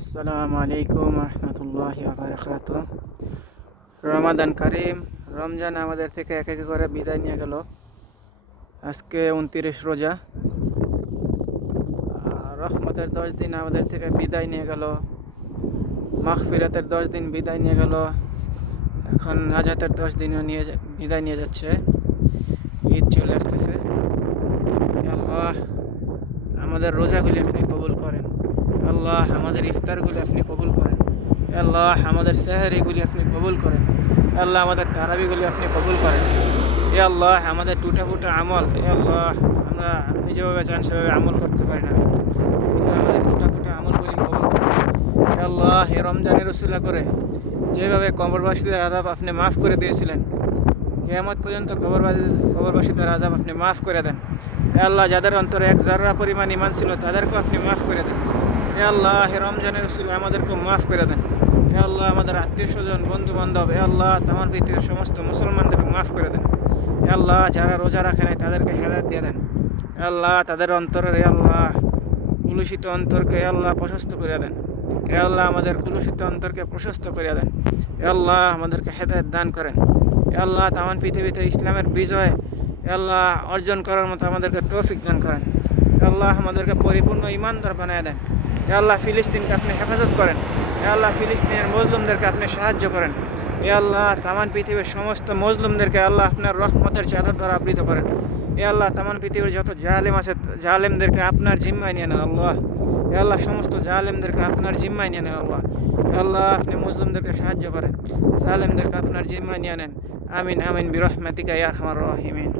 আসসালামু আলাইকুম রহমতুল্লাহি ওয়া বারাকাতুহু। রমাদান কারিম। রমজান আমাদের থেকে এক এক করে বিদায় নিয়ে গেল। আজকে 29 রোজা। রহমতের 10 দিন আমাদের থেকে বিদায় নিয়ে গেল। মাগফিরাতের 10 দিন বিদায় নিয়ে গেল। এখন নাজাতের 10 দিনও বিদায় নিয়ে যাচ্ছে। ঈদ চলে আসতেছে। আল্লাহ আমাদের রোজাগুলি আপনি কবুল করেন। আল্লাহ আমাদের ইফতারগুলি আপনি কবুল করেন। আল্লাহ আমাদের সেহরিগুলি আপনি কবুল করেন। আল্লাহ আমাদের তারাবিগুলি আপনি কবুল করেন। এ আল্লাহ আমাদের টুটা ফুটা আমল, এ আল্লাহ আমরা আপনি যেভাবে চান সেভাবে আমল করতে পারি না, কিন্তু আমাদের টুটা ফুটা আমলগুলি কবুল করেন। এ আল্লাহ এ রমজানের রসুলা করে যেভাবে কবরবাসীদের আযাব আপনি মাফ করে দিয়েছিলেন, কিয়ামত পর্যন্ত কবরবাসীদের আযাব আপনি মাফ করে দেন। হে আল্লাহ যাদের অন্তরে এক জাররা পরিমাণ ঈমান ছিল তাদেরকেও আপনি মাফ করে দেন। হে আল্লাহ হে রমজানের রসুল আমাদেরকেও মাফ করে দেন। হে আল্লাহ আমাদের আত্মীয় স্বজন বন্ধু বান্ধব, হে আল্লাহ তামাম পৃথিবীর সমস্ত মুসলমানদেরকে মাফ করে দেন। হে আল্লাহ যারা রোজা রাখে নাই তাদেরকে হেদায়েত দিয়ে দেন। হে আল্লাহ তাদের অন্তরের হে আল্লাহ কুলুষিত অন্তরকে হে আল্লাহ প্রশস্ত করে দেন। হে আল্লাহ আমাদের কুলুষিত অন্তরকে প্রশস্ত করে দেন। হে আল্লাহ আমাদেরকে হেদায়েত দান করেন। হে আল্লাহ তামান পৃথিবীতে ইসলামের বিজয় হে আল্লাহ অর্জন করার মতো আমাদেরকে তৌফিক দান করেন। হে আল্লাহ আমাদেরকে পরিপূর্ণ ঈমানদার বানায় দেন। হে আল্লাহ ফিলিস্তিনকে আপনি হেফাজত করেন। হে আল্লাহ ফিলিস্তিনের মজলুমদেরকে আপনি সাহায্য করেন। হে আল্লাহ তামান পৃথিবীর সমস্ত মজলুমদেরকে আল্লাহ আপনার রহমতের চাদর দ্বারা আবৃত করেন। হে আল্লাহ তামান পৃথিবীর যত জালেম আছে জালেমদেরকে আপনার জিম্মায় নিয়ে নেন আল্লাহ। হে আল্লাহ সমস্ত জালেমদেরকে আপনার জিম্মায় নিয়ে নেন আল্লাহ। হে আল্লাহ আপনি মুসলিমদেরকে সাহায্য করেন, জালেমদেরকে আপনার জিম্মায় নিয়ে নেন। আমিন আমিন বিরহমাতিকা ইয়া আরহামার রাহিমিন।